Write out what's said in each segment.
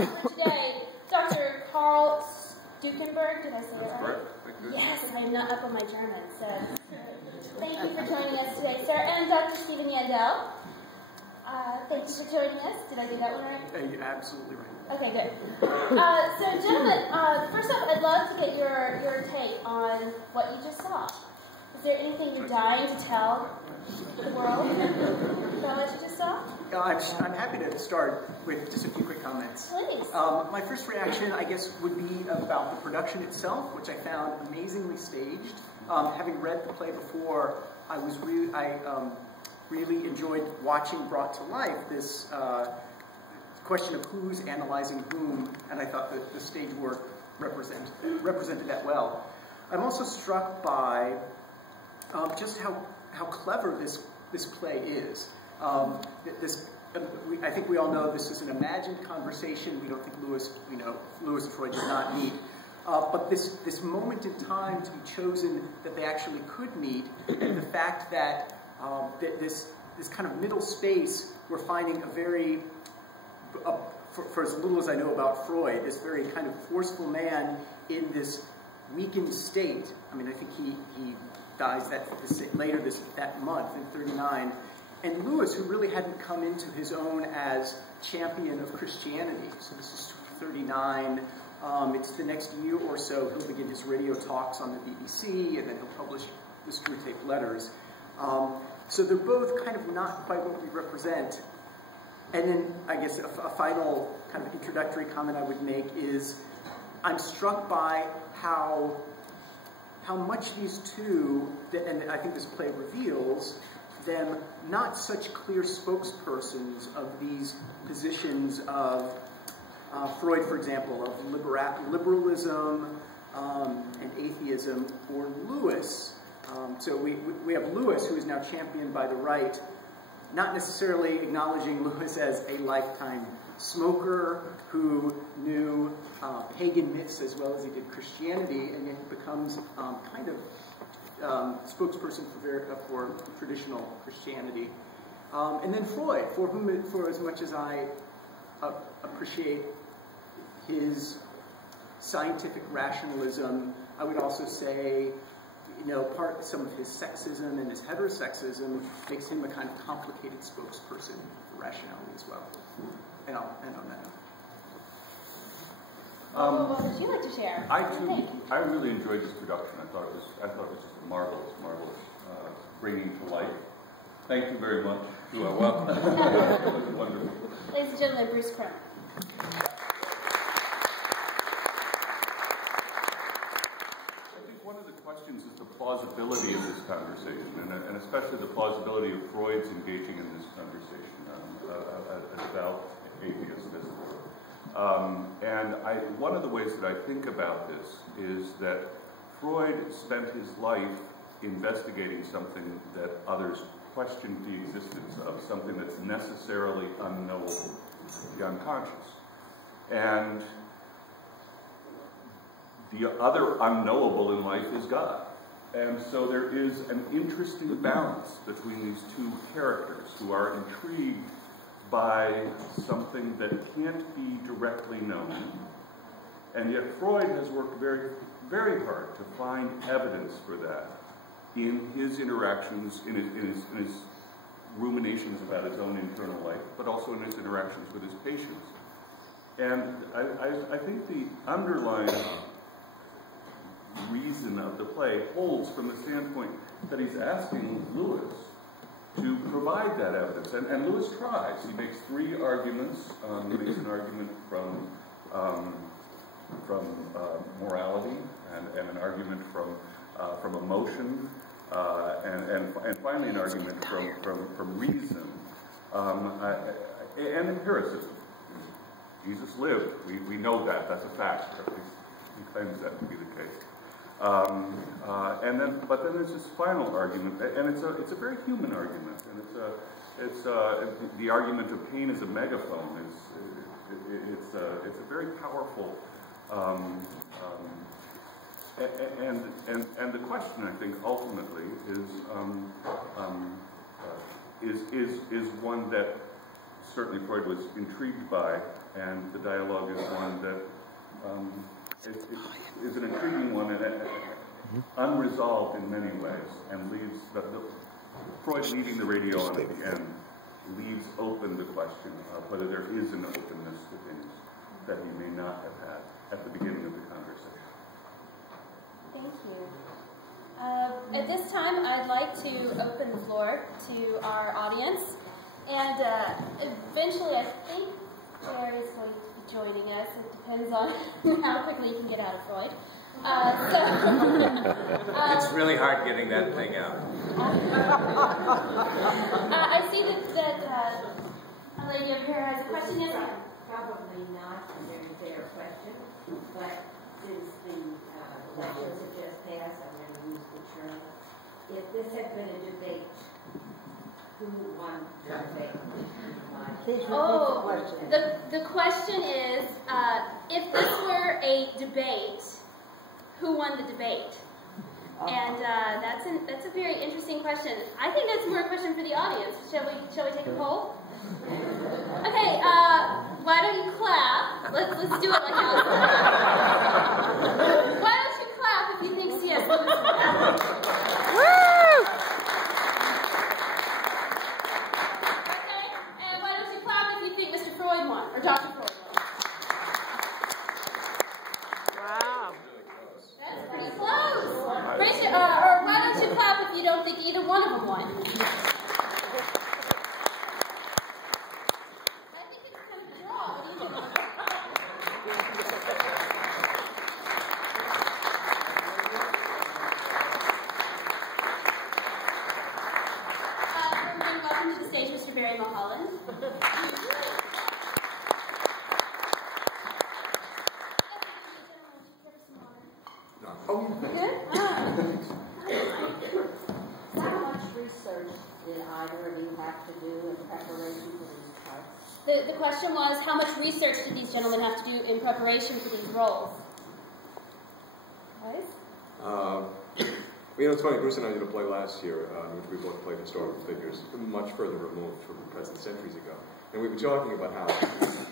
guest for today, Dr. Carl Stukenberg. Did I say that right? Yes, I'm not up on my German, so thank you for joining us today, sir. And Dr. Stephen Yandell. Thank you for joining us. Did I do that one right? You're absolutely right. Okay, good. So, gentlemen, first off, I'd love to get your take on what you just saw. Is there anything you're dying to tell the world about what you just saw? I'm happy to start with just a few quick comments. Please. My first reaction, I guess, would be about the production itself, which I found amazingly staged. Having read the play before, I really enjoyed watching brought to life this question of who's analyzing whom, and I thought that the stage work represented that well. I'm also struck by just how clever this play is. I think we all know this is an imagined conversation. We don't think Lewis and Freud did not meet. But this moment in time to be chosen that they actually could meet, and the fact that this kind of middle space, we're finding a very, for as little as I know about Freud, this very kind of forceful man in this weakened state. I mean, I think he dies later that month in 39. And Lewis, who really hadn't come into his own as champion of Christianity. So this is 39. It's the next year or so he'll begin his radio talks on the BBC, and then he'll publish the Screwtape Letters. So they're both kind of not quite what we represent. And then I guess a final kind of introductory comment I would make is I'm struck by how much these two, and I think this play reveals, them not such clear spokespersons of these positions of Freud, for example, of liberalism and atheism, or Lewis. So we have Lewis, who is now championed by the right, not necessarily acknowledging Lewis as a lifetime smoker who knew pagan myths as well as he did Christianity, and yet he becomes kind of spokesperson for traditional Christianity. And then Freud, for as much as I appreciate his scientific rationalism, I would also say, some of his sexism and his heterosexism makes him a kind of complicated spokesperson for rationality as well. And I'll end on that note. What would you like to share? I really enjoyed this production. I thought it was just a marvelous bringing to life. Thank you very much. You are welcome. It was wonderful. Ladies and gentlemen, Bruce Crump. Is the plausibility of this conversation, and especially the plausibility of Freud's engaging in this conversation about atheism, as it were. One of the ways that I think about this is that Freud spent his life investigating something that others questioned the existence of, something that's necessarily unknowable, the unconscious. And the other unknowable in life is God. And so there is an interesting balance between these two characters who are intrigued by something that can't be directly known. And yet Freud has worked very, very hard to find evidence for that in his interactions, in his ruminations about his own internal life, but also in his interactions with his patients. And I think the underlying reason of the play holds from the standpoint that he's asking Lewis to provide that evidence. And Lewis tries. He makes three arguments. He makes an argument from morality, and an argument from emotion, and finally an argument from reason, and empiricism. Jesus lived. We know that. That's a fact. He claims that to be the case. But then there's this final argument, and it's a very human argument, and it's the argument of pain as a megaphone. It's a very powerful, and the question, I think, ultimately is one that certainly Freud was intrigued by, and the dialogue is one that is an intriguing one and unresolved in many ways, and leaves Freud leaving the radio on at the end leaves open the question of whether there is an openness to things that he may not have had at the beginning of the conversation. Thank you. At this time, I'd like to open the floor to our audience, and eventually I think Jerry's going to be joining us. It depends on how quickly you can get out of Freud. It's really hard getting that thing out. I see that a lady over here has a question. Yes, ma'am. Probably not a very fair question, but since the elections have just passed, I'm going to use the term. If this had been a debate, who won the debate? The question is, if this were a debate, who won the debate? And that's a very interesting question. I think that's more a question for the audience. Shall we take a poll? Okay, why don't you clap? Let's do it like Alice. Why don't you clap if you think C.S. Lewis won? Woo! Okay, and why don't you clap if you think Mr. Freud won, or Dr. Freud won? Or why don't you clap if you don't think either one of them won? I think it's kind of a draw. What do you think? Welcome to the stage, Mr. Barry Mulholland. How much research did either of you have to do in preparation for these parts? The question was, how much research did these gentlemen have to do in preparation for these roles? Right? It's funny, Bruce and I did a play last year, in which we both played historical figures, much further removed from the present centuries ago. And we were talking about how,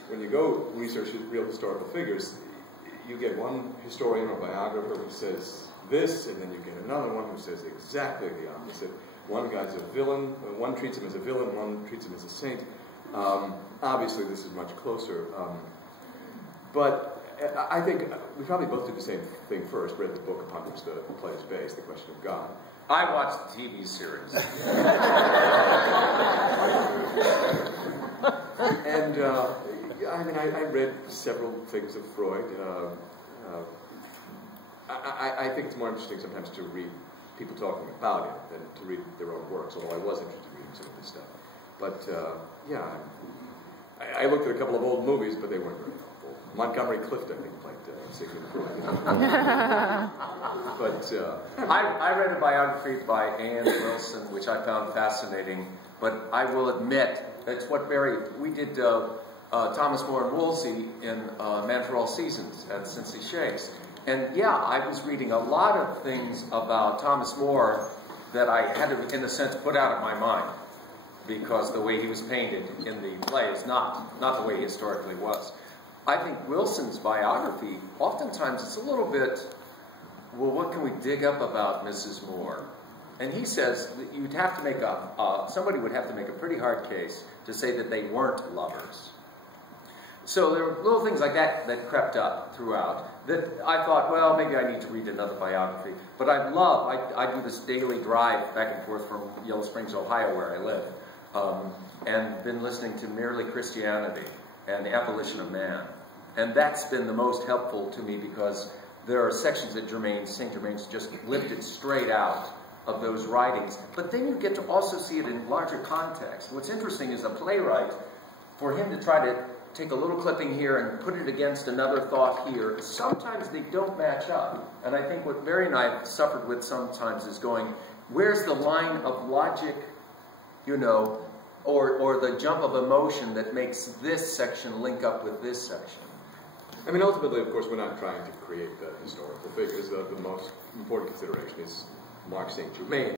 when you go research real historical figures, you get one historian or biographer who says this, and then you get another one who says exactly the opposite. One guy's a villain, one treats him as a villain, one treats him as a saint. Obviously, this is much closer. But I think we probably both did the same thing first, read the book upon which the play is based, The Question of God. I watched the TV series. And I read several things of Freud. I think it's more interesting sometimes to read people talking about it than to read their own works, although I was interested in reading some of this stuff. But, I looked at a couple of old movies, but they weren't very helpful. Montgomery Clift, I think, played Sigmund Freud. But, I read a biography by Ann Wilson, which I found fascinating, but I will admit, that's what we did Thomas More and Wolsey in Man for All Seasons at Cincy Shakes. And yeah, I was reading a lot of things about Thomas More that I had to, in a sense, put out of my mind, because the way he was painted in the play is not the way he historically was. I think Wilson's biography, oftentimes it's a little bit, well, what can we dig up about Mrs. Moore? And he says that you'd have to make somebody would have to make a pretty hard case to say that they weren't lovers. So there were little things like that that crept up throughout that I thought, well, maybe I need to read another biography. But I do this daily drive back and forth from Yellow Springs, Ohio, where I live, and been listening to Merely Christianity and the Abolition of Man. And that's been the most helpful to me, because there are sections that St. Germain's just lifted straight out of those writings. But then you get to also see it in larger context. What's interesting is a playwright, for him to try to take a little clipping here and put it against another thought here, sometimes they don't match up. And I think what Barry and I have suffered with sometimes is going, where's the line of logic, or the jump of emotion that makes this section link up with this section? I mean, ultimately, of course, we're not trying to create the historical figures. The most important consideration is Mark St. Germain.